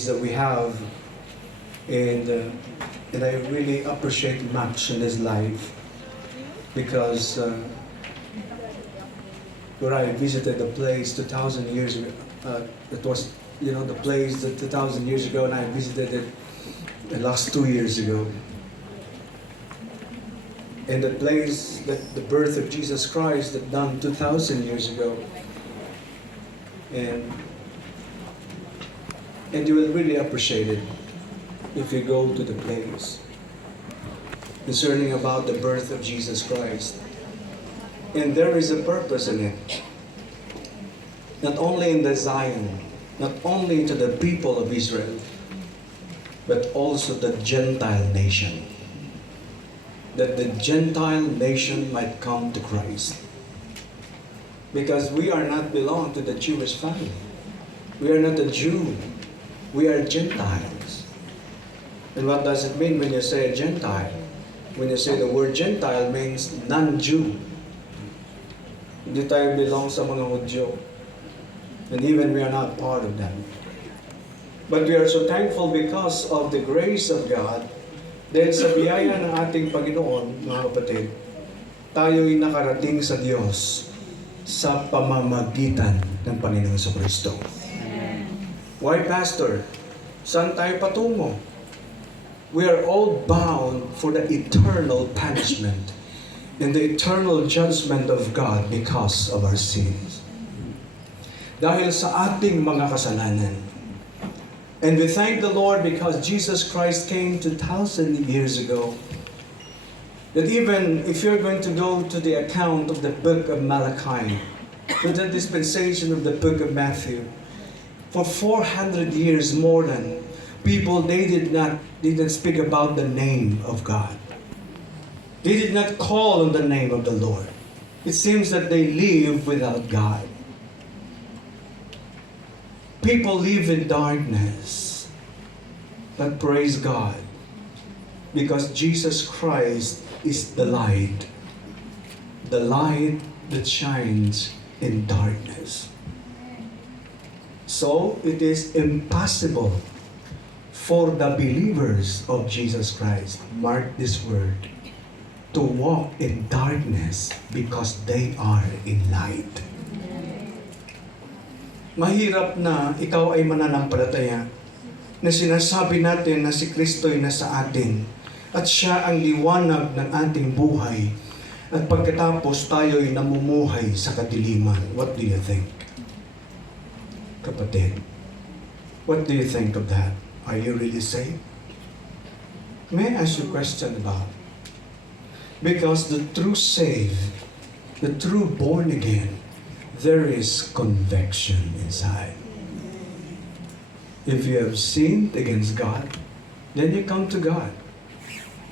privilege that we have, and I really appreciate much in his life because where I visited the place 2,000 years ago, it was the place that 2,000 years ago, and I visited it the last 2 years ago. And the place that the birth of Jesus Christ that done 2,000 years ago, and you will really appreciate it if you go to the place concerning about the birth of Jesus Christ. And there is a purpose in it. Not only in the Zion, not only to the people of Israel, but also the Gentile nation. That the Gentile nation might come to Christ. Because we are not belong to the Jewish family. We are not a Jew. We are Gentiles. And what does it mean when you say a Gentile? When you say the word Gentile means non-Jew. Hindi tayo belong sa mga Hudyo. And even we are not part of them. But we are so thankful because of the grace of God. Dahil sa biyaya ng ating Panginoon, mga kapatid, tayo'y nakarating sa Diyos sa pamamagitan ng Panginoon sa Kristo. Why, Pastor? Saan tayo patungo? We are all bound for the eternal punishment and the eternal judgment of God because of our sins. Dahil sa ating mga kasalanan. And we thank the Lord because Jesus Christ came 2,000 years ago. That even if you're going to go to the account of the book of Malachi, to the dispensation of the book of Matthew, for 400 years more than people, they didn't speak about the name of God. They did not call on the name of the Lord. It seems that they live without God. People live in darkness, but praise God, because Jesus Christ is the light that shines in darkness. So it is impossible for the believers of Jesus Christ, mark this word, to walk in darkness because they are in light. Mahirap na ikaw ay mananampalataya na sinasabi natin na si Kristo'y nasa atin at siya ang liwanag ng ating buhay at pagkatapos tayo'y namumuhay sa kadiliman. What do you think? Kapatid, what do you think of that? Are you really saved? May I ask you a question about it? Because the true saved, the true born again, there is conviction inside. If you have sinned against God, then you come to God.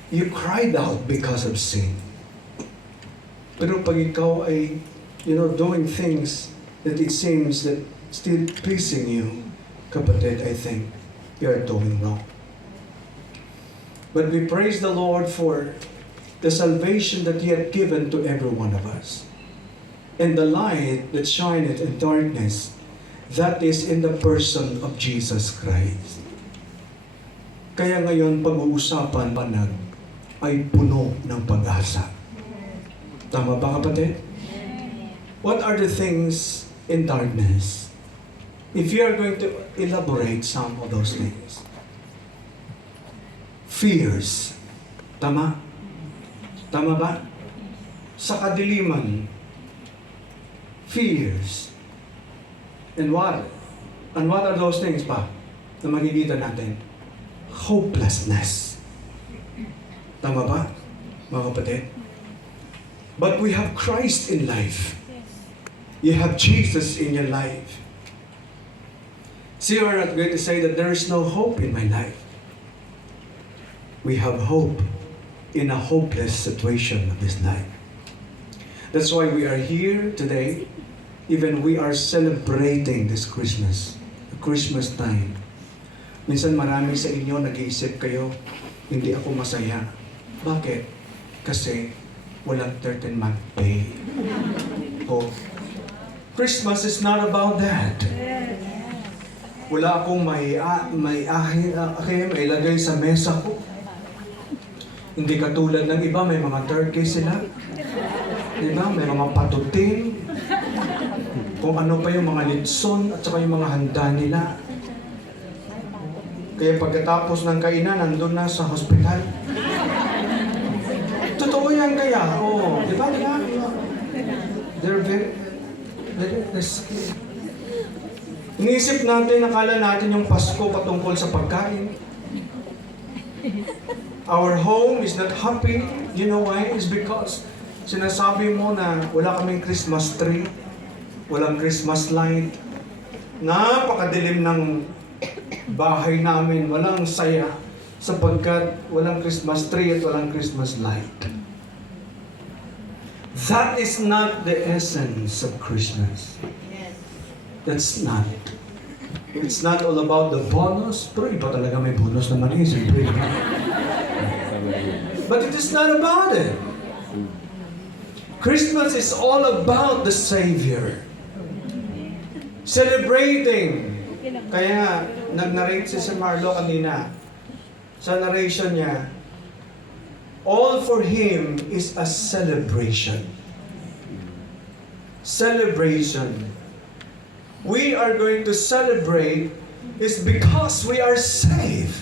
You cried out because of sin. Pero pag ikaw ay, doing things that it seems that still pleasing you, kapatid, I think you are doing wrong. But we praise the Lord for the salvation that He had given to every one of us. And the light that shineth in darkness, that is in the person of Jesus Christ. Kaya ngayon, pag-uusapan panag ay puno ng pag-asa. Tama ba, kapatid? What are the things in darkness? If you are going to elaborate some of those things. Fears. Tama? Tama ba? Sa kadiliman, fears. And what? And what are those things pa na makikita natin? Hopelessness. Tama ba, mga kapatid? But we have Christ in life. You have Jesus in your life. See, we're not going to say that there is no hope in my life. We have hope in a hopeless situation of this life. That's why we are here today. Even we are celebrating this Christmas, the Christmas time. Minsan marami sa inyo nag-iisip kayo, hindi ako masaya. Bakit? Kasi walang 13-month pay. Oh, Christmas is not about that. Wala akong mailagay sa mesa ko. Hindi katulad ng iba, may mga turkey sila. Diba? May mga patutin. Kung ano pa yung mga litson at saka yung mga handa nila. Kaya pagkatapos ng kainan, nandun na sa hospital. Totoo yan kaya. Oh, di ba? They're very risky. Iniisip natin, nakala natin yung Pasko patungkol sa pagkain. Our home is not happy. You know why? It's because sinasabi mo na wala kaming Christmas tree, walang Christmas light, napakadilim ng bahay namin, walang saya, sapagkat walang Christmas tree at walang Christmas light. That is not the essence of Christmas. That's not. It's not all about the bonus, pero iba talaga may bonus naman eh, siyempre. But it is not about it. Christmas is all about the Savior. Celebrating. Kaya nag-narrate si Sir Marlo kanina. Sa narration niya, all for Him is a celebration. Celebration. We are going to celebrate is because we are saved.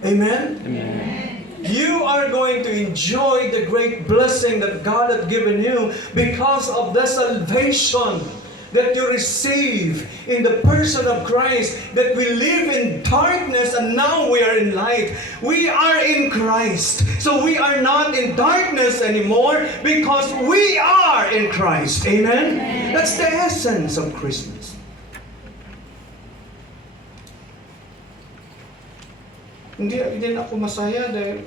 Amen? Amen. You are going to enjoy the great blessing that God has given you because of the salvation that you receive in the person of Christ, that we live in darkness and now we are in light. We are in Christ. So we are not in darkness anymore because we are in Christ. Amen? That's the essence of Christmas. Hindi na ako masaya dahil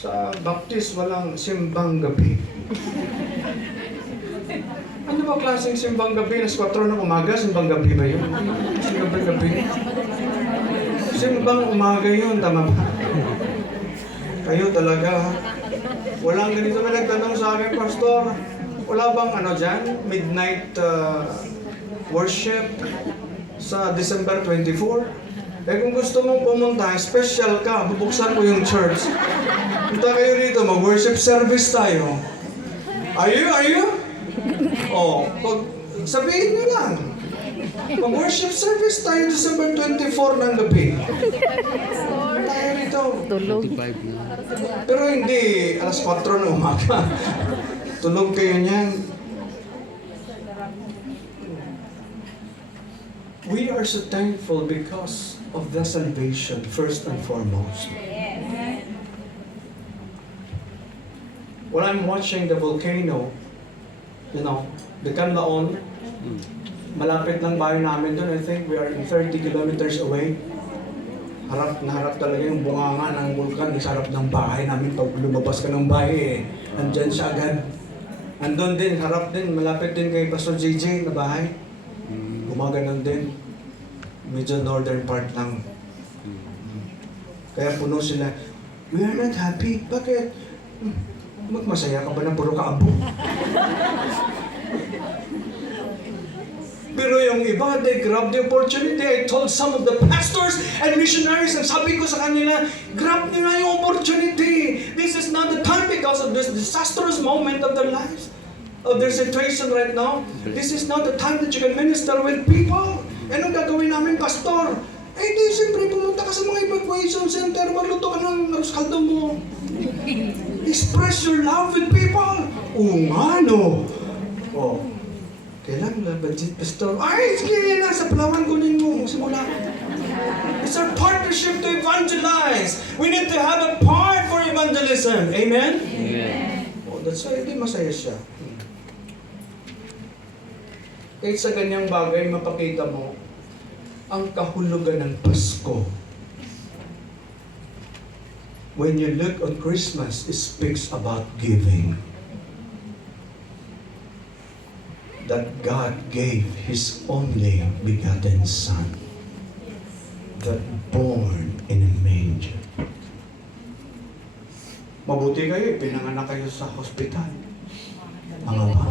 sa baptist walang simbang gabi. Ano ba klaseng simbang gabi? Alas 4 ng umaga, simbang gabi ba yun? Simbang gabi. Simbang umaga yun, tama ba? Kayo talaga. Walang ganito. May nagtanong sa akin, Pastor, wala bang ano dyan? Midnight worship sa December 24? Kung gusto mong pumunta, special ka, bubuksan ko yung church. Punta kayo rito, mag-worship service tayo. Are you? Oh, sabihin nyo lang. Mag-worship service tayo December 24 ng gabi. Tayo rito. Tulog. Pero hindi alas 4 ng umaga. Tulog kayo niyan. We are so thankful because of the salvation, first and foremost. When I'm watching the volcano, you know, the Canlaon, malapit lang bahay namin doon. I think we are 30 kilometers away. Harap na harap talaga yung bunganga ng vulkan sa harap ng bahay namin. Pag lumabas ka ng bahay, andyan siya agad. Andun din, harap din, malapit din kay Pastor JJ na bahay. Gumaganon din. Medyo northern part lang. Kaya puno sila, we are not happy. Bakit? Magmasaya ka ba na puro kaabo? Pero yung iba, they grab the opportunity. I told some of the pastors and missionaries, and sabi ko sa kanila, grab nyo na yung opportunity. This is not the time because of this disastrous moment of their lives, of their situation right now. This is not the time that you can minister with people. Anong gagawin namin, Pastor? Eh di, siyempre, pumunta ka sa mga evacuation center, magluto ka ng arroz caldo mo. Express your love with people. Oo nga, no? Oh. Kailan na budget, Pastor? Ay, sige na, sa Palawan kunin mo. Simula. It's our partnership to evangelize. We need to have a part for evangelism. Amen? Amen. Oh, that's why hindi masaya siya. Kahit sa ganyang bagay, mapakita mo ang kahulugan ng Pasko. When you look at Christmas, it speaks about giving. That God gave His only begotten Son, that born in a manger. Mabuti kayo, pinanganak kayo sa hospital. Mga ba?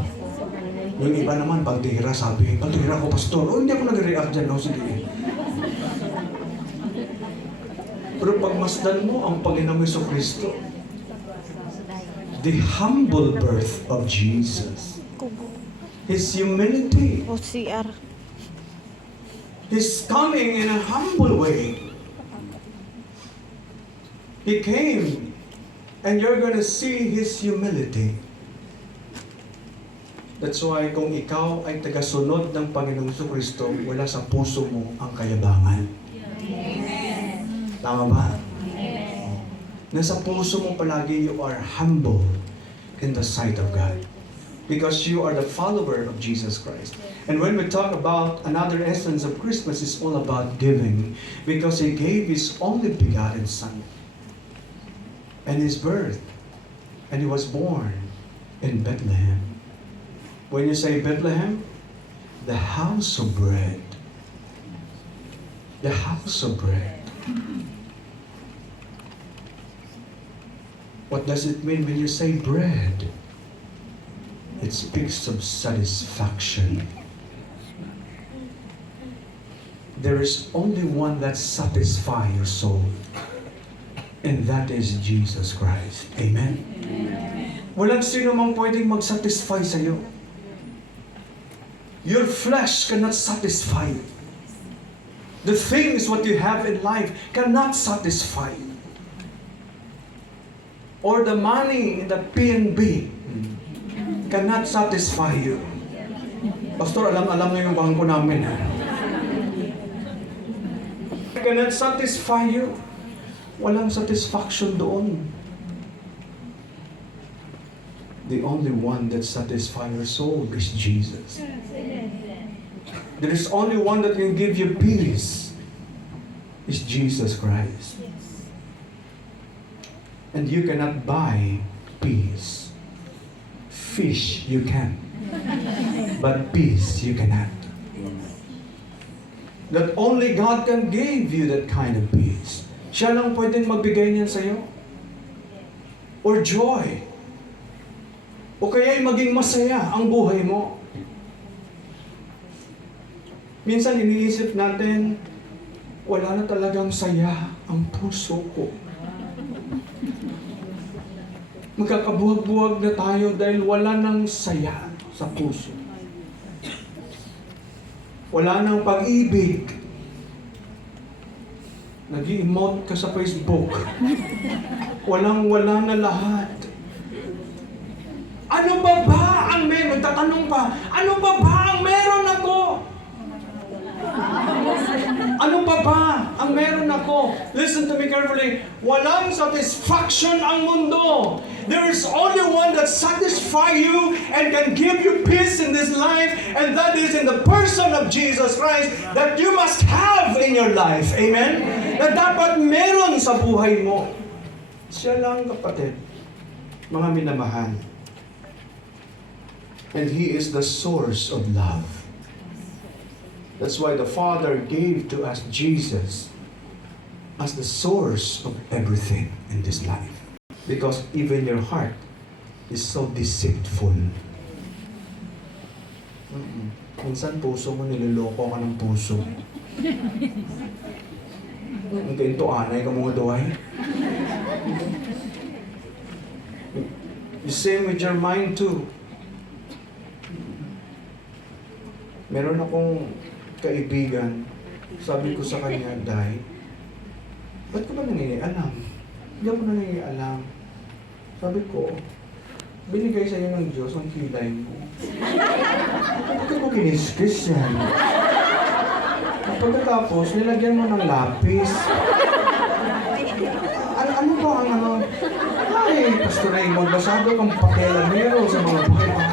Yung iba naman, pagtira, sabi, pagtira ko, pastor. O, hindi ako nag-react dyan. O, sige. Pero pagmasdan mo ang Panginoong Jesucristo, the humble birth of Jesus, His humility, O CR. His coming in a humble way. He came, and you're gonna see His humility. That's why kung ikaw ay tagasunod ng Panginoong Jesucristo, wala sa puso mo ang kayabangan. Amen. Tama ba? Amen. Nasa puso mo palagi, you are humble in the sight of God. Because you are the follower of Jesus Christ. And when we talk about another essence of Christmas, it's all about giving. Because He gave His only begotten Son. And His birth. And He was born in Bethlehem. When you say Bethlehem, the house of bread. The house of bread. What does it mean when you say bread? It speaks of satisfaction. There is only one that satisfies your soul, and that is Jesus Christ. Amen? Walang sino mang pwedeng mag-satisfy sa'yo. Your flesh cannot satisfy you. The things what you have in life cannot satisfy you. Or the money in the PNB cannot satisfy you. Pastor, alam na yung bangko namin. Cannot satisfy you. Walang satisfaction doon. The only one that satisfies your soul is Jesus. There is only one that can give you peace. Is Jesus Christ. And you cannot buy peace. Fish you can, but peace you cannot. That only God can give you that kind of peace. Siya lang pwedeng magbigay niyan sa'yo. Or joy. O kaya'y maging masaya ang buhay mo. Minsan iniisip natin, wala na talagang saya ang puso ko. Magkakabuhag-buhag na tayo dahil wala nang saya sa puso. Wala nang pag-ibig. Nag-i-emote ka sa Facebook. Walang-wala na lahat. Ano ba ang meron? Tatanong pa, ano ba ang meron ako? Ano ba ang meron ako? Listen to me carefully. Walang satisfaction ang mundo. There is only one that satisfies you and can give you peace in this life, and that is in the person of Jesus Christ that you must have in your life. Amen? Na dapat meron sa buhay mo. Siya lang, kapatid, mga minamahal. And He is the source of love. That's why the Father gave to us Jesus as the source of everything in this life. Because even your heart is so deceitful. Minsan puso mo, niloloko ka ng puso. Ang kainto anay ka mga duway. The same with your mind too. Meron akong kaibigan, sabi ko sa kanya, Day, ba't ka ba nangingialam? Hindi ako nangingialam. Sabi ko, binigay sa'yo ng Diyos ang kilay mo. Bakit mo kiniskis yan? Pagkatapos, nilagyan mo ng lapis. Ano ba ang ano? Ay, Pastor Raymond, masyado kang pakialamero sa mga bata.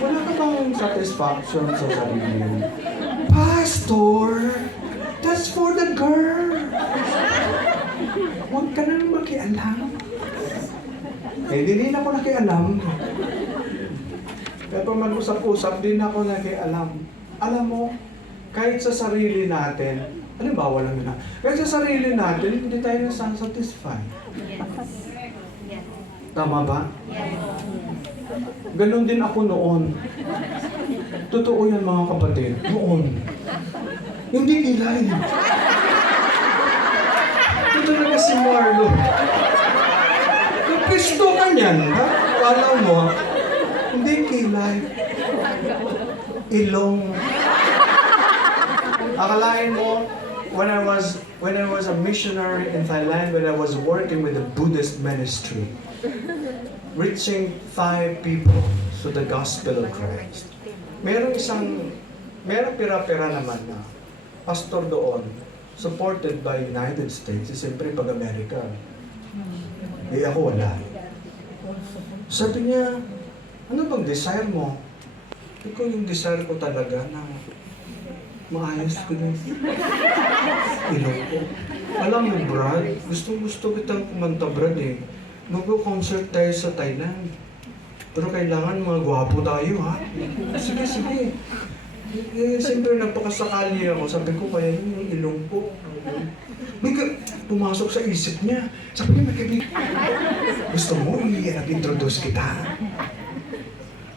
Wala ka bang satisfaction sa sarili mo? Pastor, that's for the girl. Huwag ka nang makialam. Eh, di rin ako nakialam. Kaya pag mag-usap-usap, din ako nakialam. Alam mo, kahit sa sarili natin, halimbawa lang na, kahit sa sarili natin, hindi tayo nasasatisfy. Tama ba? Ganon din ako noon. Totoo yan mga kapatid. Noon. Hindi kilay. Ito talaga si Marlo. Pisto ka niyan, ha? Kala mo, hindi kilay. Ilong. Akalain mo, when I was a missionary in Thailand, when I was working with the Buddhist ministry, reaching 5 people to the gospel of Christ. Merong pira-pira naman na pastor doon, supported by United States, siyempre pag-Amerika. Eh ako wala. Sabi niya, ano bang desire mo? Ikaw yung desire ko talaga na maayos ko yung ilong ko. Alam mo, Brad, gusto kitang kumanta, Brad eh. Mag-concert tayo sa Thailand. Pero kailangan mga gwapo tayo, ha? Sige, sige. Eh, siyempre napakasakali ako. Sabi ko, kaya yung ilong ko. Pumasok sa isip niya. Sabi niya, magkibig. Gusto mo, i-introduce kita.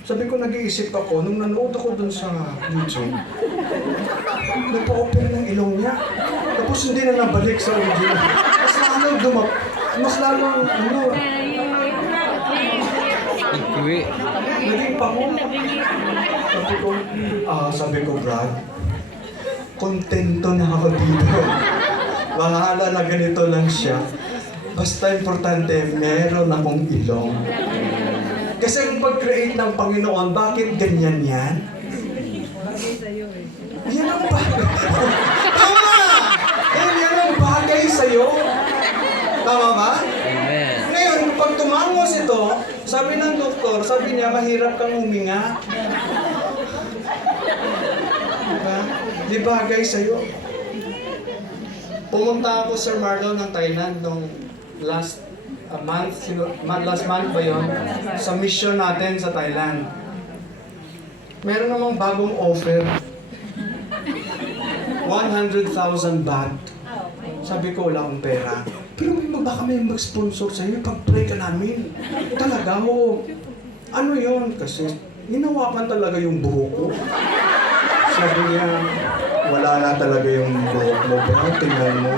Sabi ko, nag-iisip ako, nung nanood ako dun sa YouTube, nagpa-open ng ilong niya. Tapos hindi na nabalik sa audio. Mas lalong, naging pango. Sabi ko, Brad, kontento na ako dito. Bahala na ganito lang siya. Basta importante, meron akong ilong. Kasi ang pag-create ng Panginoon, bakit ganyan yan? Yan ang bagay. Tama! Yan ang bagay sa'yo. Tama ba? Amen. Ngayon, pag tumangos ito, sabi ng doktor, sabi niya, mahirap kang huminga. Diba? Di bagay sa'yo. Pumunta ako, Sir Marlon, ng Thailand nung last month ba yun? Sa mission natin sa Thailand. Meron namang bagong offer. 100,000 baht. Sabi ko, wala akong pera. Pero baka may mag-sponsor sa'yo, pag-pray ka namin. Talaga, oo. Ano yun? Kasi hinawakan talaga yung buhok ko. Sabi niya, wala na talaga yung buhok mo. Pero tingnan mo,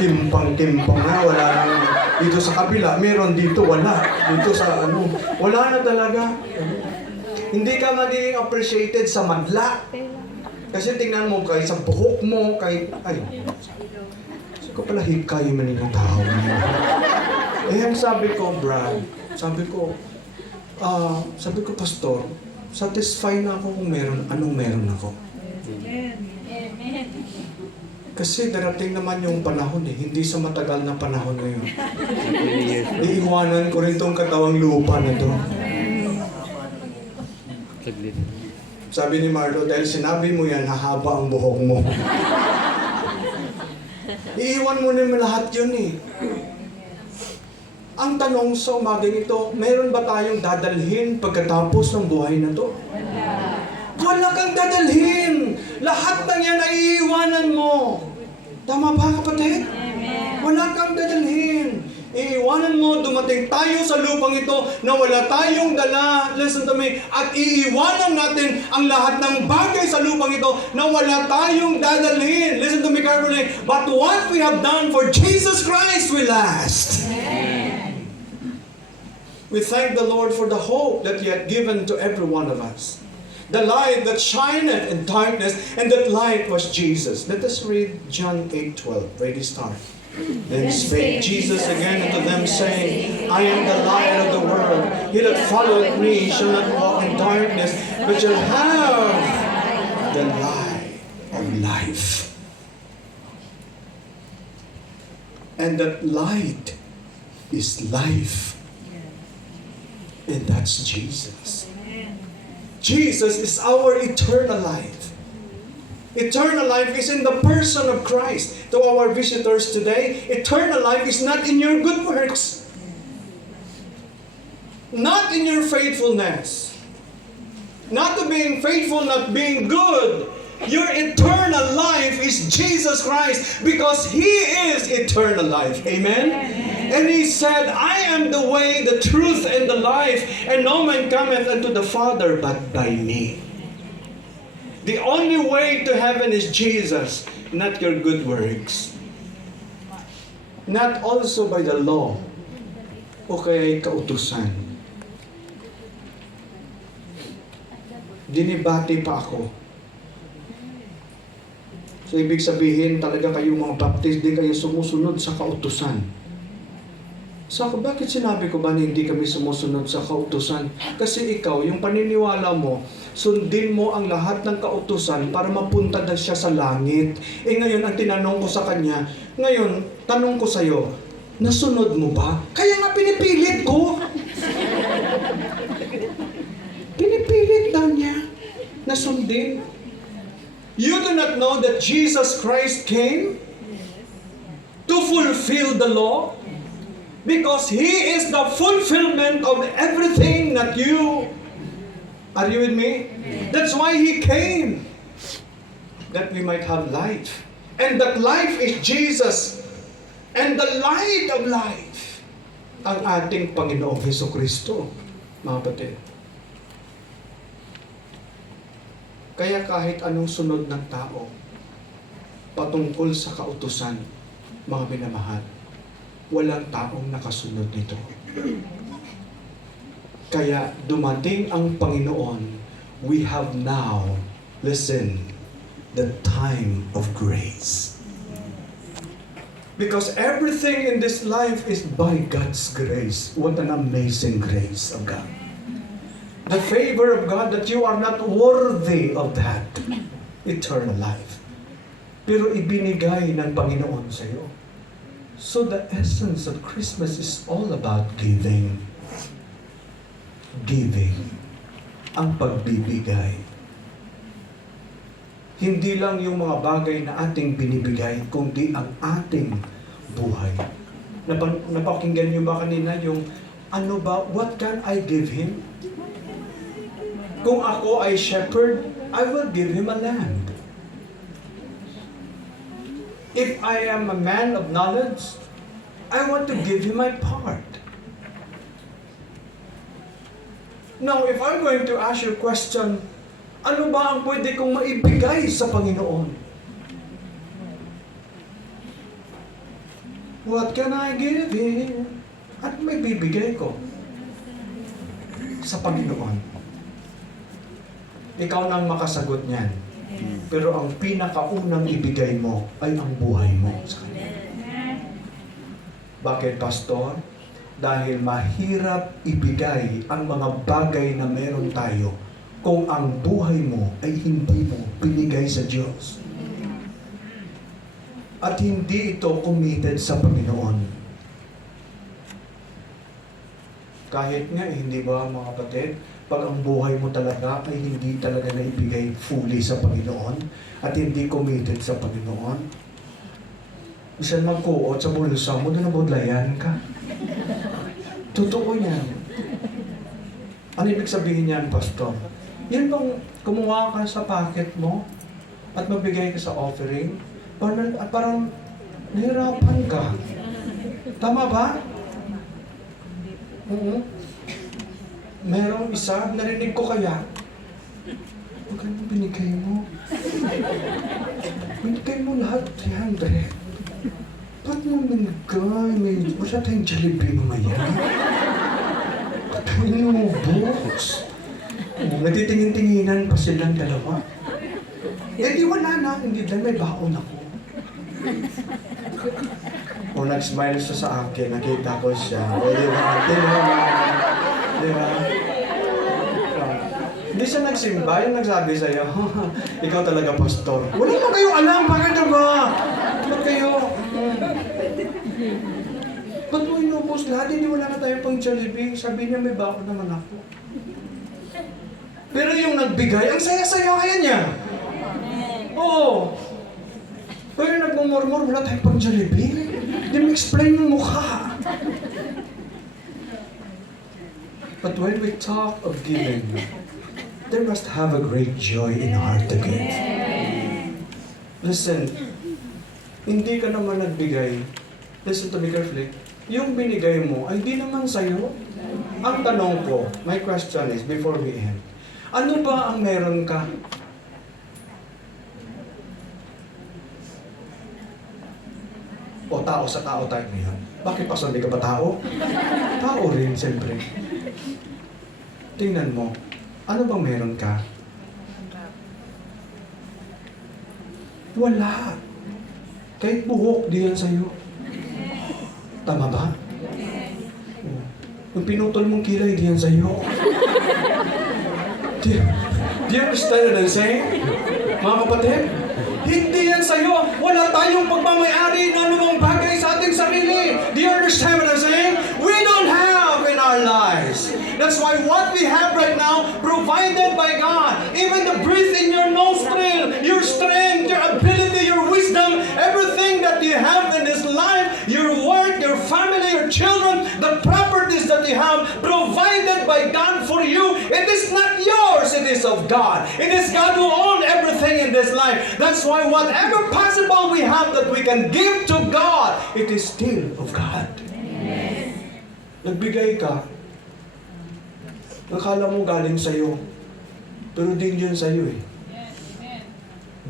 timpang-timpang na, wala nang dito sa kabila, meron dito, wala. Dito sa wala na talaga. Hindi ka magiging appreciated sa madla. Kasi tingnan mo, kahit sa buhok mo, kahit, sabi ko pala, hikay man yung tao niya. Eh, ang sabi ko, Brad, sabi ko, Pastor, satisfy na ako kung anong meron ako. Kasi darating naman yung panahon hindi sa matagal na panahon na yun. Iiwanan ko rin tong katawang lupa na to. Sabi ni Marlo, dahil sinabi mo yan, hahaba ang buhok mo. Iiwan mo naman lahat yun eh. Ang tanong sa umaga nito, meron ba tayong dadalhin pagkatapos ng buhay na to? Wala kang dadalhin! Lahat ng yan ay iiwanan mo! Tama ba, kapatid? Wala kang dadalhin! Iiwanan mo, dumating tayo sa lupang ito na wala tayong dala, listen to me, at iiwanan natin ang lahat ng bagay sa lupang ito na wala tayong dadalhin. Listen to me carefully. But what we have done for Jesus Christ will last. We thank the Lord for the hope that He had given to every one of us. The light that shineth in darkness, and that light was Jesus. Let us read John 8:12. Ready, start. Then spake Jesus again unto them, saying, I am the light of the world. He that followeth me shall not walk in darkness, but shall have the light of life. And that light is life. And that's Jesus. Jesus is our eternal life. Eternal life is in the person of Christ. To our visitors today, eternal life is not in your good works. Not in your faithfulness. Not to being faithful, not being good. Your eternal life is Jesus Christ because He is eternal life. Amen? And He said, I am the way, the truth, and the life, and no man cometh unto the Father but by me. The only way to heaven is Jesus, not your good works. Not also by the law, o kaya'y kautusan. Dinibati pa ako. So, ibig sabihin, talaga kayo mga Baptist, di kayo sumusunod sa kautusan. So, bakit sinabi ko ba na hindi kami sumusunod sa kautusan? Kasi ikaw, yung paniniwala mo, sundin mo ang lahat ng kautusan para mapunta na siya sa langit. Ngayon, ang tinanong ko sa kanya, ngayon, tanong ko sa'yo, nasunod mo ba? Kaya nga pinipilit ko. Pinipilit daw niya na sundin. You do not know that Jesus Christ came to fulfill the law? Because He is the fulfillment of everything that you... Are you with me? That's why He came. That we might have life. And that life is Jesus. And the light of life. Ang ating Panginoong Hesukristo. Mga kapatid. Kaya kahit anong sunod ng tao, patungkol sa kautusan, mga minamahal, walang taong nakasunod nito. Kaya dumating ang Panginoon, we have now, listen, the time of grace. Because everything in this life is by God's grace. What an amazing grace of God. The favor of God that you are not worthy of that eternal life. Pero ibinigay ng Panginoon sa iyo. So the essence of Christmas is all about giving. Giving. Ang pagbibigay. Hindi lang yung mga bagay na ating binibigay, kundi ang ating buhay. Napakinggan niyo ba kanina yung, ano ba, what can I give Him? Kung ako ay shepherd, I will give him a lamb. If I am a man of knowledge, I want to give him my part. Now, if I'm going to ask you a question, ano ba ang pwede kong maibigay sa Panginoon? What can I give Him? At may bibigay ko sa Panginoon. Ikaw nang makasagot niyan. Pero ang pinakaunang ibigay mo ay ang buhay mo sa Kanya. Bakit, Pastor? Dahil mahirap ibigay ang mga bagay na meron tayo kung ang buhay mo ay hindi mo binigay sa Diyos. At hindi ito committed sa Panginoon. Kahit nga, hindi ba mga kapatid, pag ang buhay mo talaga ay hindi talaga naibigay fully sa Panginoon at hindi committed sa Panginoon, bisan magkuot sa bulsa mo, doon nabudlayan ka. Totoo yan. Ano ibig sabihin yan, Pastor? Yan bang kumuha ka sa packet mo at magbigay ka sa offering, parang nahirapan ka. Tama ba? Merong isa, narinig ko kaya, magkano binigay mo? Binigay mo lahat, 300. Ba't mo binigay? Wala tayong Jollibee mamaya. Ba't mo inubos? Nagtitingin-tinginan pa silang dalawa. Eh di wala na, hindi lang may baon ako. O nag-smile siya sa akin, nakita ko siya. O di ba? Di ba? Hindi siya nagsimba, yung nagsabi sa'yo, ikaw talaga pastor. Wala mo kayong alam, bakit ba? Ba't kayo? Ba't mo inubos lahat? Hindi wala na tayo pang Jollibee. Sabi niya, may baon naman ako. Pero yung nagbigay, ang saya-saya kaya niya. Oo. Pero yung nagmumurmur, wala tayong pang Jollibee. Hindi mo explain yung mukha. But when we talk of giving, there must have a great joy in heart to give. Listen, hindi ka naman nagbigay. Listen to me carefully. yung binigay mo ay di naman sa'yo. Ang tanong ko, my question is, before we end, ano ba ang meron ka? O tao sa tao tayo ngayon. Bakit pa hindi ka ba tao? Tao rin, siyempre. Tingnan mo, ano bang meron ka? Wala. Kahit buhok, di yan sa'yo. Tama ba? Oh. Yung pinutol mong kilay, di yan sa'yo. Do you understand what I'm saying? Mga kapatid? Hindi yan sa'yo. Wala tayong pagmamayari ng anumang bagay sa ating sarili. Do you understand what I'm saying? We don't have in our lives. That's why what we have right now, provided by God, even the breath in your nostril, your strength, your ability, your wisdom, everything that you have in this life, your work, your family, your children, the properties that you have, provided by God for you, it is not yours, it is of God. It is God who owns everything in this life. That's why whatever possible we have that we can give to God, it is still of God. Nagbigay ka, nakala mo galing sa'yo, pero din yun sa'yo eh.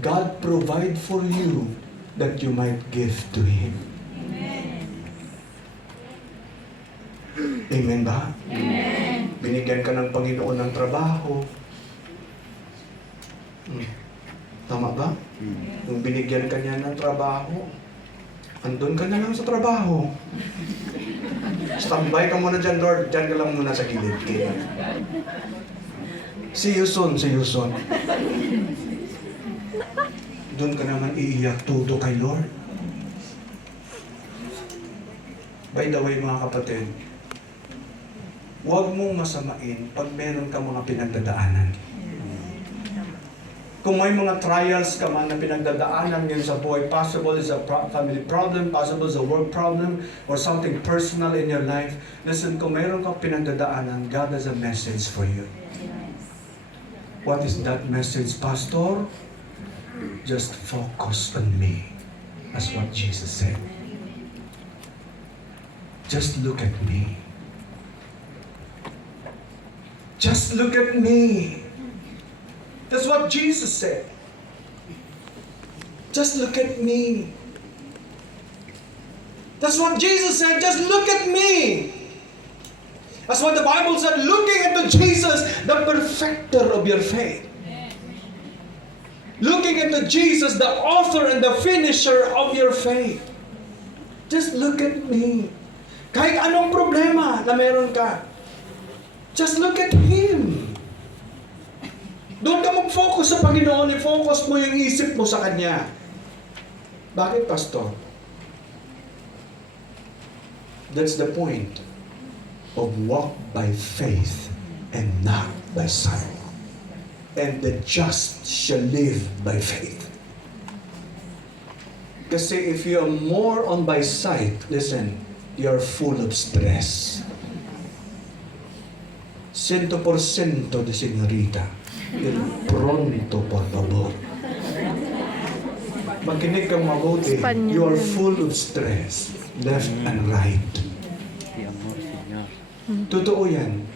God provide for you that you might give to Him. Amen ba? Amen. Binigyan ka ng Panginoon ng trabaho. Tama ba? Nung binigyan ka niya ng trabaho, andun ka na lang sa trabaho. Standby ka muna dyan, Lord. Dyan ka lang muna sa gilid. Okay? See you soon, see you soon. Doon ka naman iiyak tuto kay Lord. By the way, mga kapatid, huwag mong masamain pag meron ka mga pinagdadaanan. Kung may mga trials ka man na pinagdadaanan ngayon sa buhay, possible is a family problem, possible is a work problem, or something personal in your life, listen, kung meron kang pinagdadaanan, God has a message for you. What is that message, Pastor? Just focus on me. That's what Jesus said. Just look at me. Just look at me. That's what Jesus said. Just look at me. That's what Jesus said. Just look at me. That's what the Bible said. Looking into Jesus, the perfecter of your faith. Looking into Jesus, the author and the finisher of your faith. Just look at me. Kahit anong problema na meron ka, just look at Him. Doon ka mag-focus sa Panginoon, i-focus mo yung isip mo sa Kanya. Bakit, Pastor? That's the point of walk by faith and not by sight. And the just shall live by faith. Kasi if you are more on by sight, listen, you are full of stress. 100% de señorita. Il pronto, por favor. Makinig kang mabuti. You are full of stress, left and right. Totoo yan.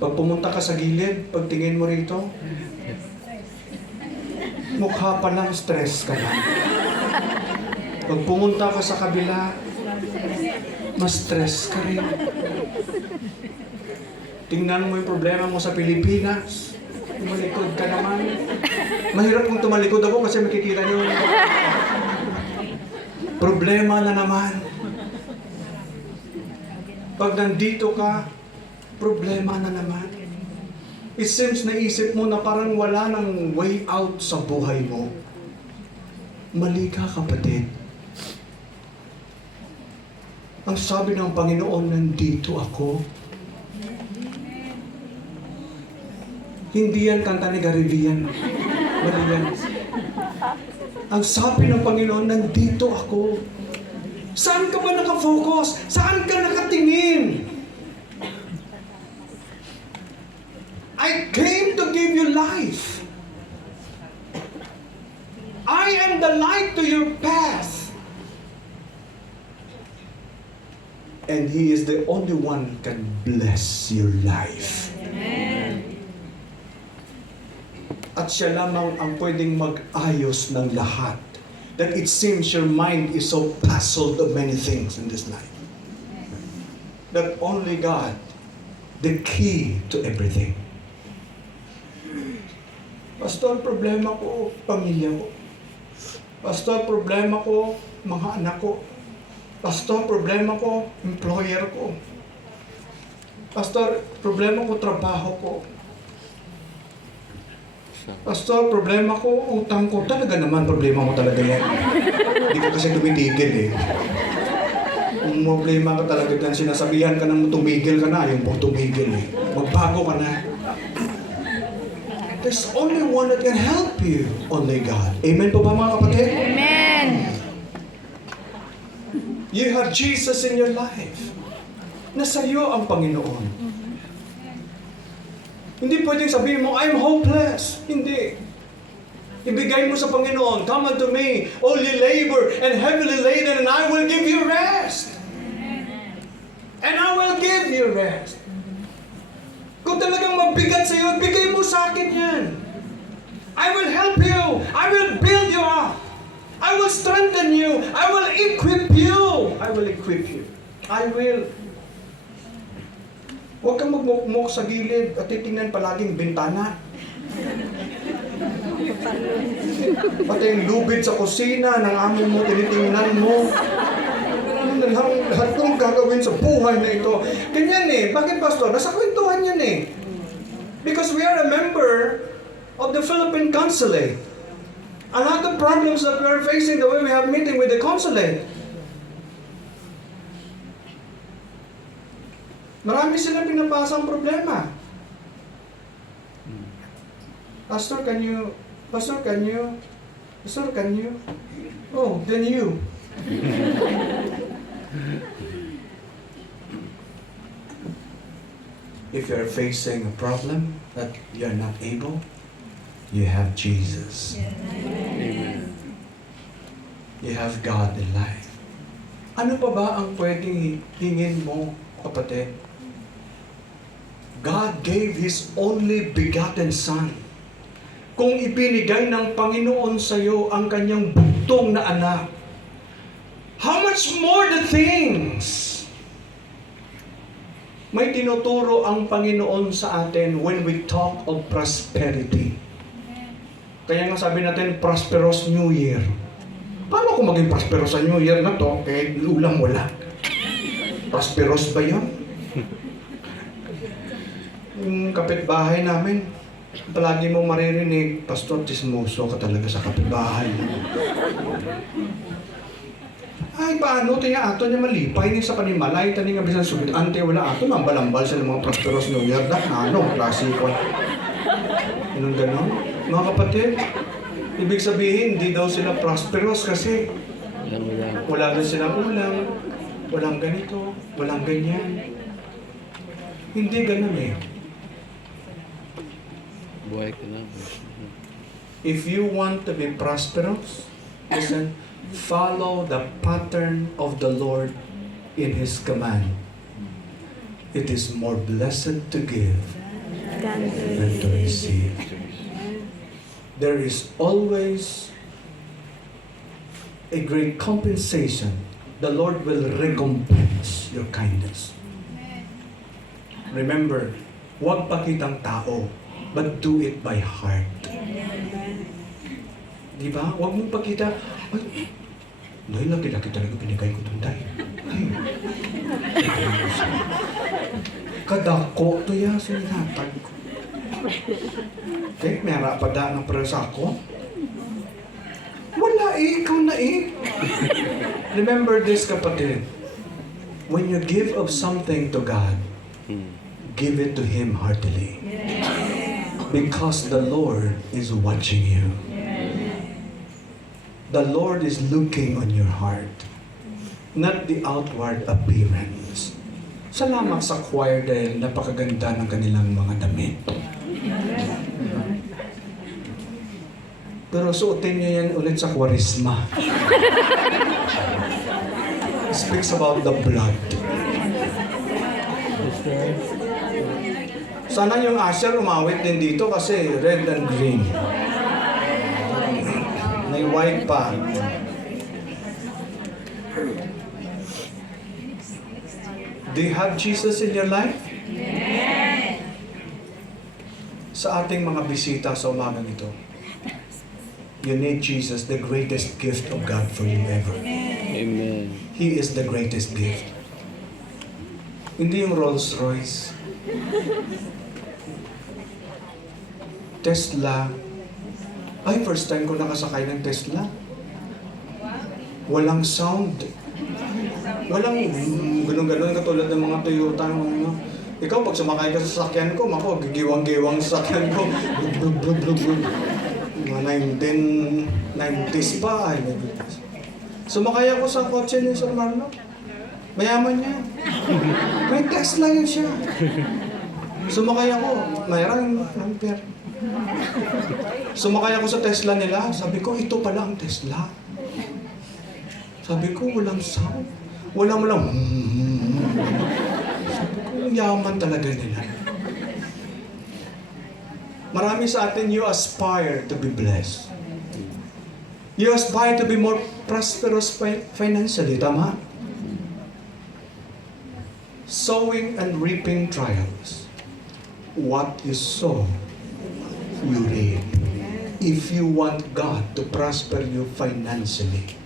Pag pumunta ka sa gilid, pagtingin mo rito, mukha pa lang stress ka na. Pag pumunta ka sa kabila, mas stress ka rin. Tingnan mo yung problema mo sa Pilipinas. Tumalikod ka naman. Mahirap kung tumalikod ako kasi makikita nyo. Problema na naman. Pag nandito ka, problema na naman. It seems naisip mo na parang wala nang way out sa buhay mo. Mali ka, kapatid. Ang sabi ng Panginoon, nandito ako. Hindi yan kanta ni Garibian. Mali yan. Ang sabi ng Panginoon, nandito ako. Saan ka ba nakafocus? Saan ka nakatingin? I came to give you life. I am the light to your path. And He is the only one who can bless your life. At siya lamang ang pwedeng mag-ayos ng lahat. That it seems your mind is so puzzled of many things in this life. That only God, the key to everything. Pastor, problema ko, pamilya ko. Pastor, problema ko, mga anak ko. Pastor, problema ko, employer ko. Pastor, problema ko, trabaho ko. Pastor, problema ko, utang ko. Talaga naman, problema mo talaga yan. Hindi ka kasi tumitigil eh. Kung problema ka talaga yan, sinasabihan ka nang tumigil ka na, yung pong tumigil eh. Magbago ka na. There's only one that can help you. Only God. Amen po ba mga kapatid? Amen. You have Jesus in your life. Nasa iyo ang Panginoon. Hindi pwedeng sabihin mo, I'm hopeless. Hindi. Ibigay mo sa Panginoon, come unto me, all ye labor and heavily laden, and I will give you rest. And I will give you rest. Kung talagang mabigat sa iyo, bigay mo sa akin yan. I will help you. I will build you up. I will strengthen you. I will equip you. I will equip you. I will. Huwag kang magmukmuk sa gilid at titingnan palaging bintana. Pati yung lubid sa kusina ng amo mo, tinitingnan mo. Ano na lang, lahat kong gagawin sa buhay na ito. Ganyan eh. Bakit, Pastor? Nasa kwentuhan yan eh. Because we are a member of the Philippine Consulate. A lot of problems that we are facing the way we have meeting with the consulate. Marami silang pinapasang problema. Pastor, can you? Pastor, can you? Pastor, can you? Oh, then you. If you're facing a problem that you're not able, you have Jesus. Amen. You have God in life. Ano pa ba ang pwedeng hingin mo, kapatid? God gave His only begotten Son. Kung ibinigay ng Panginoon sa iyo ang kanyang bugtong na anak, how much more the things? May tinuturo ang Panginoon sa atin when we talk of prosperity. Kaya nga sabi natin, prosperous New Year. Paano ako maging prosperous sa New Year na to? Eh, ulam wala. Prosperous ba yun? Yung kapitbahay namin, palagi mo maririnig, Pastor, chismoso ka talaga sa kapitbahay. Ay, paano? Tiya ato niya malipay niya sa panimalay. Tani nga bisan sumit. Ante, wala ato. Mambalambal sa mga prosperous New Year. Ano? Klasiko. Anong ganon? Mga kapatid, ibig sabihin, hindi daw sila prosperous kasi wala daw silang ulam, walang ganito, walang ganyan. Hindi ganon eh. Buhay ka na. If you want to be prosperous, listen, follow the pattern of the Lord in His command. It is more blessed to give than to receive. There is always a great compensation. The Lord will recompense your kindness. Remember, huwag pakitang tao, but do it by heart. Di ba? Huwag mong pakita, ay, dahil laki-laki talaga binigay ko doon dahil. Kadako, to ya, sinatag ko. Okay, may harap pa daan ng presa ko. Wala eh, ikaw na eh. Remember this, kapatid. When you give of something to God, give it to Him heartily. Because the Lord is watching you. The Lord is looking on your heart, not the outward appearance. Salamat sa choir dahil napakaganda ng kanilang mga damit. Pero suotin niyo yan ulit sa kwarisma. It speaks about the blood. Sana yung usher umawit din dito kasi red and green. May white pa. Do you have Jesus in your life? Sa ating mga bisita sa umagang ito, you need Jesus, the greatest gift of God for you ever. Amen. He is the greatest gift. Hindi yung Rolls Royce. Tesla. Ay, first time ko nakasakay ng Tesla. Walang sound. Walang ganun-ganun katulad ng mga Toyota. Ikaw, pag sumakay ka sa sasakyan ko, mako, gigiwang-giwang sa sasakyan ko. Blub-blub-blub-blub. Mga 1990s pa. Ay, sumakay ako sa kotse ni Sir Marlo. Mayaman niya. May Tesla yun siya. Sumakay ako. Mayroong ampere. Sumakay ako sa Tesla nila. Sabi ko, ito pala ang Tesla. Sabi ko, walang sound. Walang. Sabi ko, yaman talaga nila. Marami sa atin, you aspire to be blessed. You aspire to be more prosperous financially. Tama? Sowing and reaping trials. What you sow, you reap. If you want God to prosper you financially,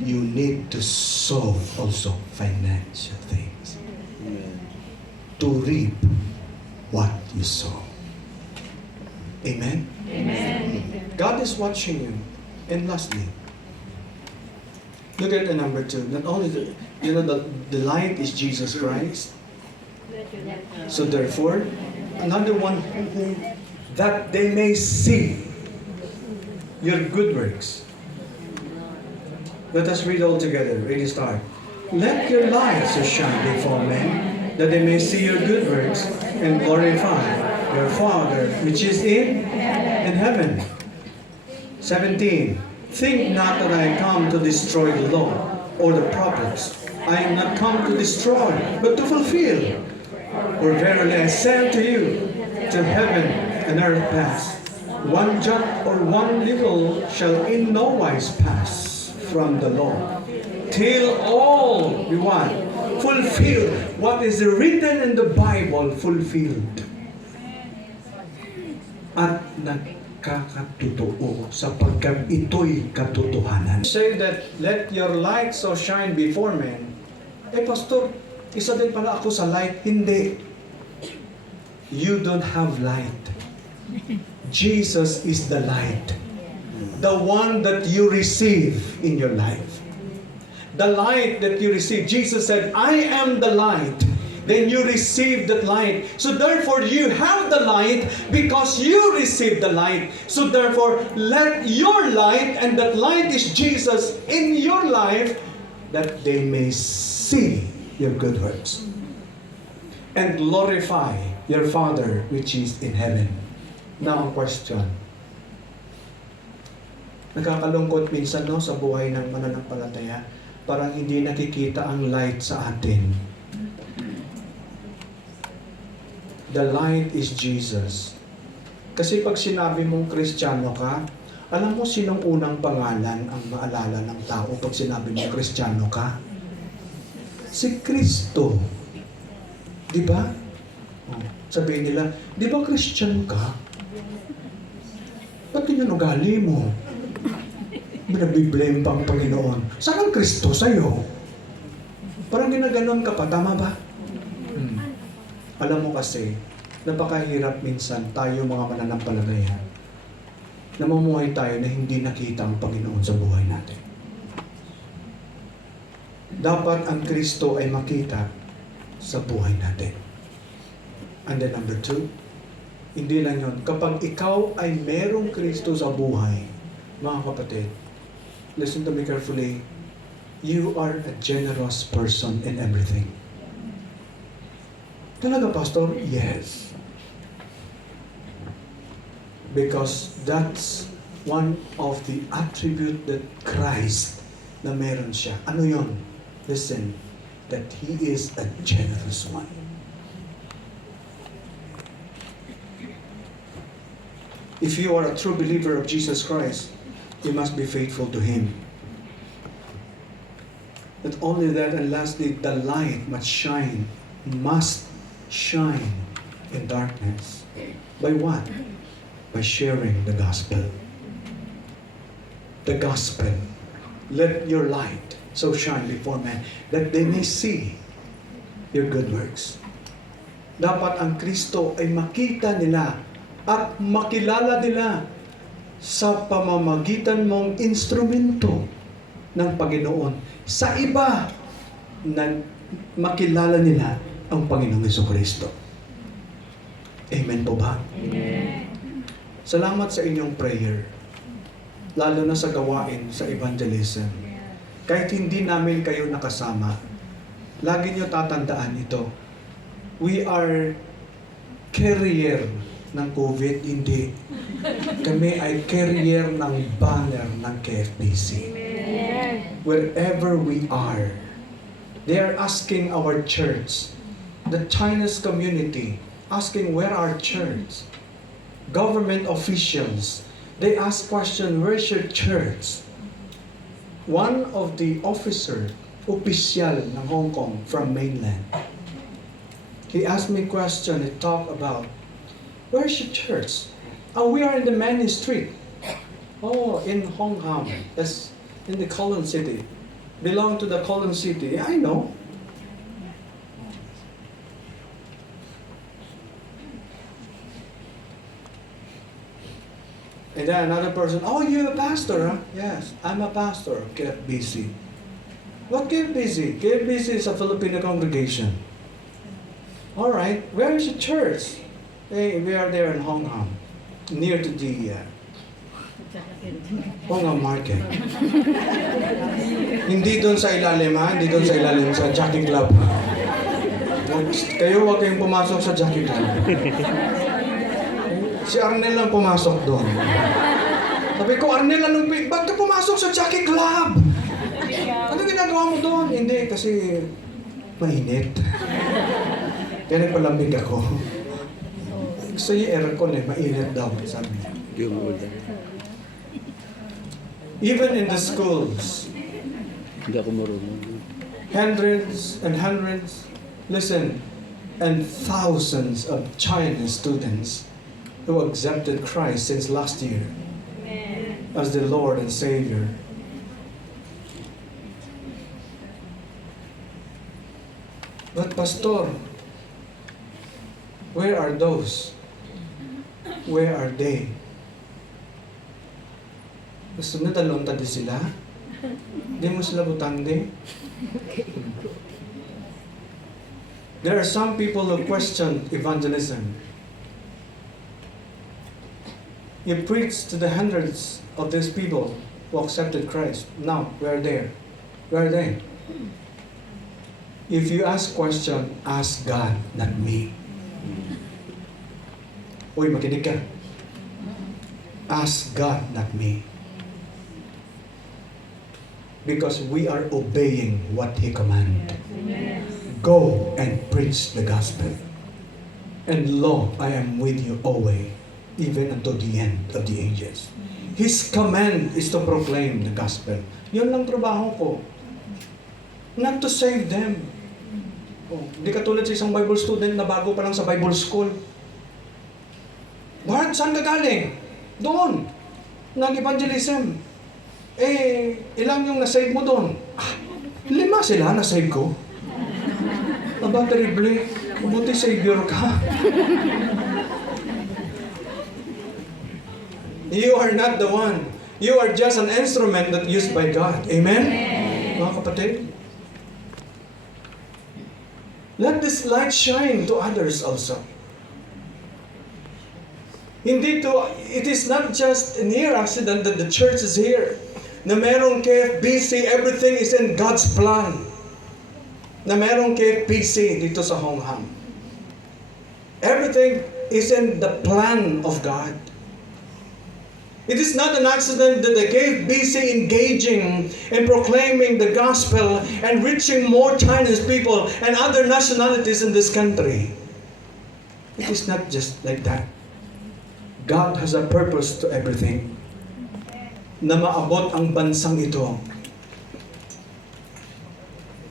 you need to sow also financial things. Amen. To reap what you sow. Amen? Amen. God is watching you. And lastly, look at the number 2. Not only the light is Jesus Christ. So therefore, another one who that they may see your good works. Let us read all together. Ready, start. Let your light so shine before men, that they may see your good works and glorify your Father which is in heaven. 17. Think not that I come to destroy the law or the prophets. I am not come to destroy, but to fulfill. For verily I say unto you, till heaven and earth pass, one jot or one little shall in no wise pass from the law, till all be what? Fulfilled. What is written in the Bible fulfilled. At nagkakatotoo sapagkat ito'y katotohanan. Say that, let your light so shine before men. Pastor, isa din pala ako sa light. Hindi. You don't have light. Jesus is the light. The one that you receive in your life. The light that you receive. Jesus said, I am the light. Then you receive that light. So therefore, you have the light because you receive the light. So therefore, let your light, and that light is Jesus in your life, that they may see your good works and glorify your Father which is in heaven. Now, ang question. Nakakalungkot minsan sa buhay ng mananampalataya, parang hindi nakikita ang light sa atin. The light is Jesus. Kasi pag sinabi mong Kristiyano ka, alam mo sinong unang pangalan ang maalala ng tao pag sinabi mong Kristiyano ka? Si Kristo. Di ba? Sabihin nila, di ba Christian ka? Ba't yun ang ugali mo? Binabiblame pa ang Panginoon. Saan ang Kristo sa'yo? Parang ginaganon ka pa, tama ba? Alam mo kasi, napakahirap minsan tayo mga mananampalataya. Namumuhay tayo na hindi nakita ang Panginoon sa buhay natin. Dapat ang Kristo ay makita sa buhay natin. And then number 2, hindi lang yun. Kapag ikaw ay merong Kristo sa buhay, mga kapatid, listen to me carefully, you are a generous person in everything. Talaga, Pastor? Yes. Because that's one of the attribute that Christ na meron siya. Ano yun? Listen, that He is a generous one. If you are a true believer of Jesus Christ, you must be faithful to Him. Not only that, and lastly, the light must shine in darkness. By what? By sharing the gospel. The gospel. Let your light so shine before men that they may see your good works. Dapat ang Kristo ay makita nila at makilala nila sa pamamagitan mong instrumento ng Panginoon sa iba na makilala nila ang Panginoong Jesucristo. Amen po ba? Amen. Salamat sa inyong prayer, lalo na sa gawain sa evangelism. Kahit hindi namin kayo nakasama, lagi nyo tatandaan ito. We are carrier ng COVID, hindi. Kami ay carrier ng banner ng KFBC. Wherever we are, they are asking our church, the Chinese community, asking where our church, government officials, they ask question, where's your church? One of the officer, opisyal ng Hong Kong from mainland, he asked me question, he talked about, where's your church? Oh, we are in the Manny Street. Oh, in Hong Kong. That's in the Colon City. Belong to the Colon City. Yeah, I know. And then another person, oh, you're a pastor, huh? Yes, I'm a pastor of KFBC. What KFBC? KFBC is a Filipino congregation. All right, where is your church? Hey, we are there in Hong Kong, near to the Hong Kong market. Hindi doon sa ilalim, ha? Hindi doon sa ilalim, sa Jockey Club. Kayo huwag kayong pumasok sa Jockey Club. Si Arnel lang pumasok doon. Sabi ko, Arnel, ba't ka pumasok sa Jockey Club? Ano ginagawa mo doon? Hindi, kasi mainit. Kaya nagpalamig ako. Gusto yung aircon mainit daw, sabi niya. Even in the schools, Hindi ako marunong. hundreds and hundreds, listen, and thousands of Chinese students who accepted Christ since last year as their Lord and Savior. But Pastor, where are those? Where are they? Gusto na dalawang tadi sila? Di mo sila butande? There are some people who question evangelism. You preach to the hundreds of these people who accepted Christ. Now, where are they? Where are they? If you ask question, ask God, not me. Uy, makinig ka. Ask God, not me. Because we are obeying what He commanded. Go and preach the gospel. And lo, I am with you always, even until the end of the ages. His command is to proclaim the gospel. Yun lang trabaho ko. Not to save them. Oh, di katulad sa isang Bible student na bago pa lang sa Bible school. Bart, saan ka galing? Doon. Nag-evangelism. Ilang yung nasave mo doon? 5 sila nasave ko. Aba, terrible. Buti savior ka. You are not the one. You are just an instrument that used by God. Amen? Mga kapatid? Let this light shine to others also. It is not just a near accident that the church is here. Na merong KFBC, everything is in God's plan. Na merong KFBC dito sa Hong Kong. Everything is in the plan of God. It is not an accident that the KFBC engaging in proclaiming the gospel and reaching more Chinese people and other nationalities in this country. It is not just like that. God has a purpose to everything. Na maabot ang bansang ito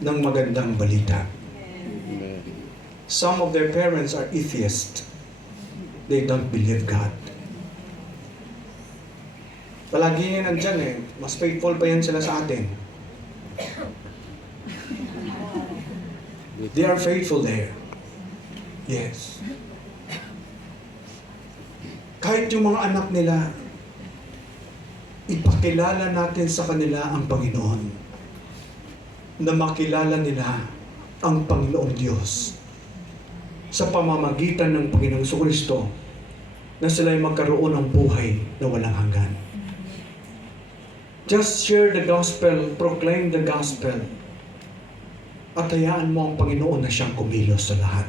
ng magandang balita. Amen. Some of their parents are atheists. They don't believe God. Palagi yan nandyan eh. Mas faithful pa yan sila sa atin. They are faithful there. Yes. Kahit yung mga anak nila, ipakilala natin sa kanila ang Panginoon. Na makilala nila ang Panginoong Diyos sa pamamagitan ng Panginoong Kristo na sila'y magkaroon ng buhay na walang hanggan. Just share the gospel, proclaim the gospel, at hayaan mo ang Panginoon na siyang kumilos sa lahat.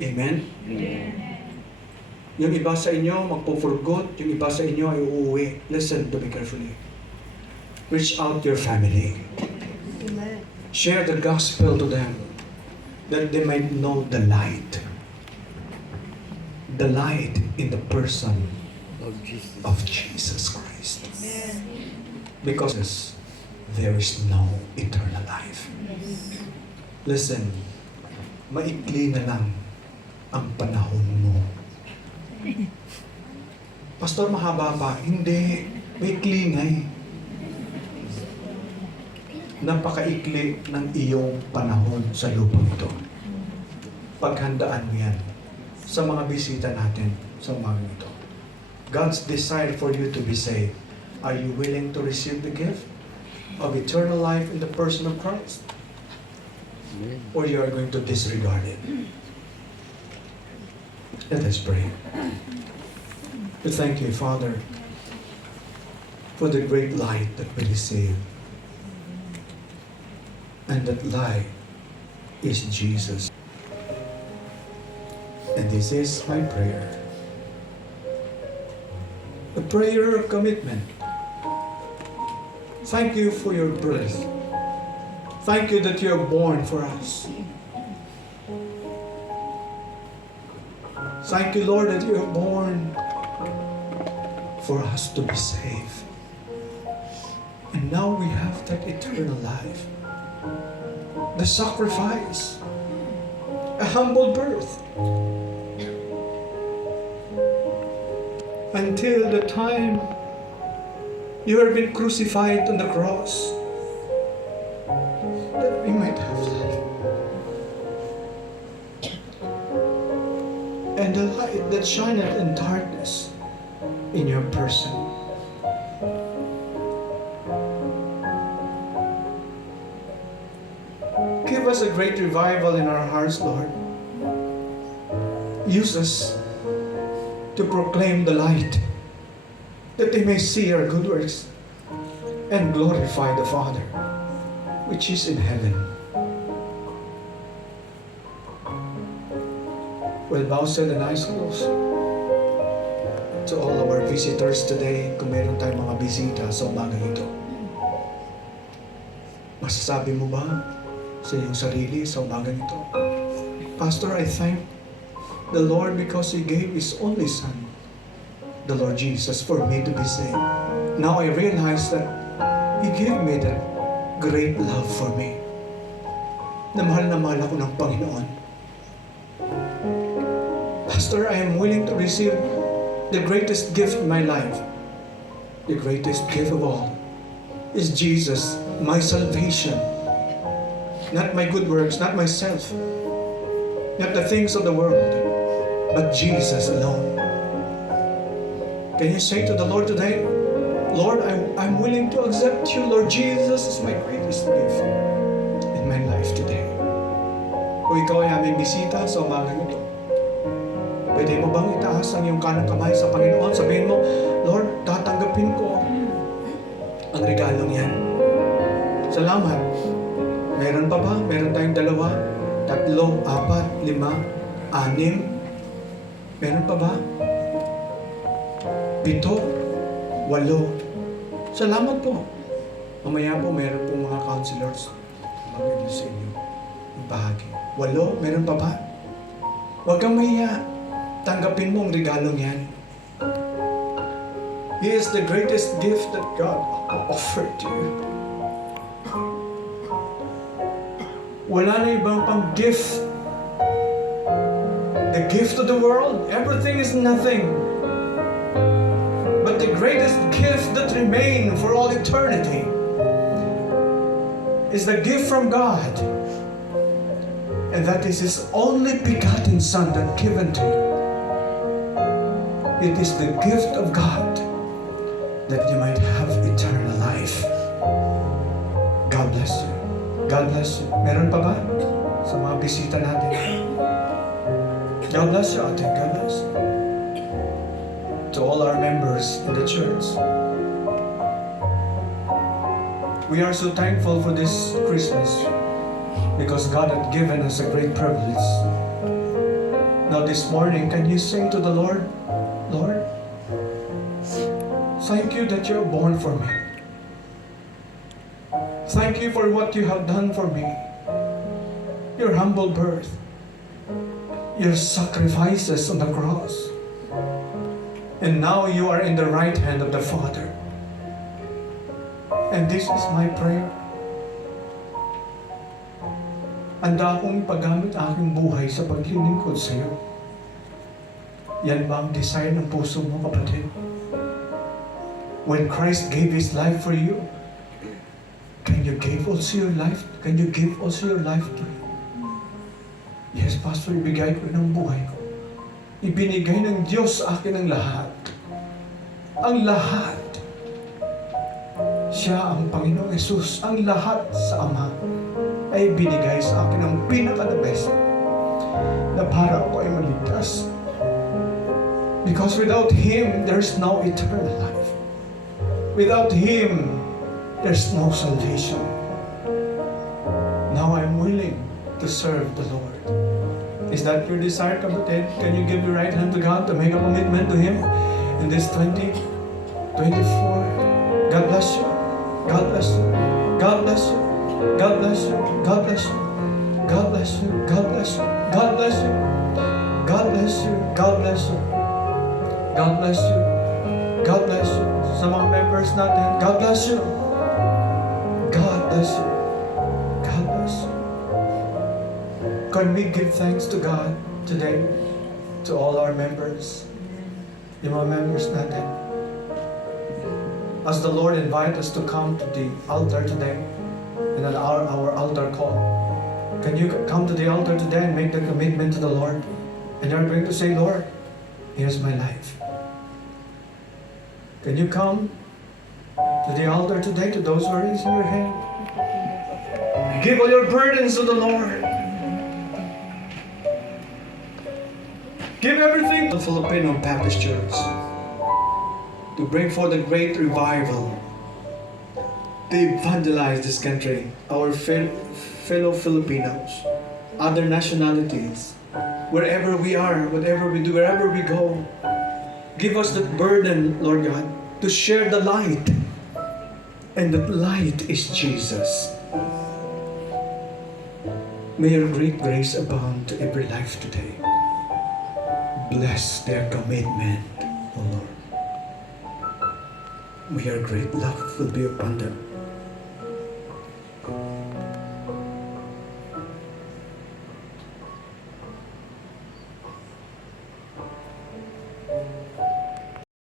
Amen? Yung iba sa inyo magpo-forgot, yung iba sa inyo ay uuwi. Listen to me carefully. Reach out to your family. Share the gospel to them that they might know the light. The light in the person Of Jesus. of Jesus Christ. Because there is no eternal life. Listen, maikli na lang ang panahon mo. Pastor, mahaba pa. Hindi. Maikli nga eh. Napakaikli ng iyong panahon sa lupang ito. Paghandaan mo yan sa mga bisita natin sa umaga ito. God's desire for you to be saved. Are you willing to receive the gift of eternal life in the person of Christ? Amen. Or you are going to disregard it? Let us pray. We thank you, Father, for the great light that we receive. And that light is Jesus. And this is my prayer. A prayer of commitment. Thank you for your birth. Thank you that you are born for us. Thank you, Lord, that you are born for us to be saved. And now we have that eternal life. The sacrifice, a humble birth, until the time you have been crucified on the cross, that we might have life. And the light that shineth in darkness in your person. Give us a great revival in our hearts, Lord. Use us to proclaim the light, that they may see our good works and glorify the Father, which is in heaven. Well, bow still and eyes closed. To all of our visitors today, kung meron tayong mga bisita sa umagang ito, masasabi mo ba sa iyong sarili sa umagang ito, Pastor, I thank the Lord because He gave His only Son, the Lord Jesus, for me to be saved. Now I realize that He gave me that great love for me. Na mahal ako ng Panginoon. Pastor, I am willing to receive the greatest gift in my life. The greatest gift of all is Jesus, my salvation. Not my good works, not myself, not the things of the world, but Jesus alone. Can you say to the Lord today, Lord, I'm willing to accept you, Lord Jesus, is my greatest gift in my life today. Kung ikaw ay aming bisita sa umagang ito, pwede mo bang itaas ang iyong kanang kamay sa Panginoon? Sabihin mo, Lord, tatanggapin ko ang regalong yan. Salamat. Meron pa ba? Meron tayong 2, 3, 4, 5, 6. Meron pa ba? 7, 8. Salamat po. Mamaya po, meron po mga counselors mag-ibig sa inyo. Yung bahagi. 8, meron pa ba? Huwag kang mahiya. Tanggapin mo ang regalong yan. He is the greatest gift that God offered to you. Wala na ibang pang gift. The gift of the world, everything is nothing. But the greatest gift that remains for all eternity is the gift from God. And that is His only begotten Son that given to you. It is the gift of God that you might have eternal life. God bless you. God bless you. Meron pa ba? Sa mga bisita natin. God bless you, ate. God bless you. To all our members in the church. We are so thankful for this Christmas because God had given us a great privilege. Now this morning, can you sing to the Lord, Lord, thank you that you're born for me. Thank you for what you have done for me. Your humble birth, your sacrifices on the cross. And now you are in the right hand of the Father. And this is my prayer. Handa akong ipaggamit aking buhay sa paglilingkod sa iyo. Yan ba ang desire ng puso mo, kapatid? When Christ gave His life for you, can you give also your life? Can you give also your life to Him? Yes, Pastor, ibigay ko ng buhay ko. Ibinigay ng Diyos sa akin ang lahat. Ang lahat. Siya ang Panginoong Yesus. Ang lahat sa Ama ay binigay sa akin ang pinaka-the best na para ako ay maligtas. Because without Him, there's no eternal life. Without Him, there's no salvation. Now I'm willing to serve the Lord. Is that your desire, kapatid? Can you give your right hand to God to make a commitment to Him in this 2024? God bless you. God bless you. God bless you. God bless you. God bless you. God bless you. God bless you. God bless you. God bless you. God bless you. God bless you. God bless you. Sa mga members natin, God bless you. God bless you. God bless you. Can we give thanks to God today to all our members? Yung mga members natin. As the Lord invites us to come to the altar today, and at our altar call, can you come to the altar today and make the commitment to the Lord? And you're going to say, Lord, here's my life. Can you come to the altar today, to those who are raising your hand? Give all your burdens to the Lord. Give everything to the Filipino Baptist Church to bring forth a great revival, to evangelize this country, our fellow Filipinos, other nationalities, wherever we are, whatever we do, wherever we go. Give us that burden, Lord God, to share the light. And that light is Jesus. May your great grace abound to every life today. Bless their commitment, O Lord. May your great love will be upon them.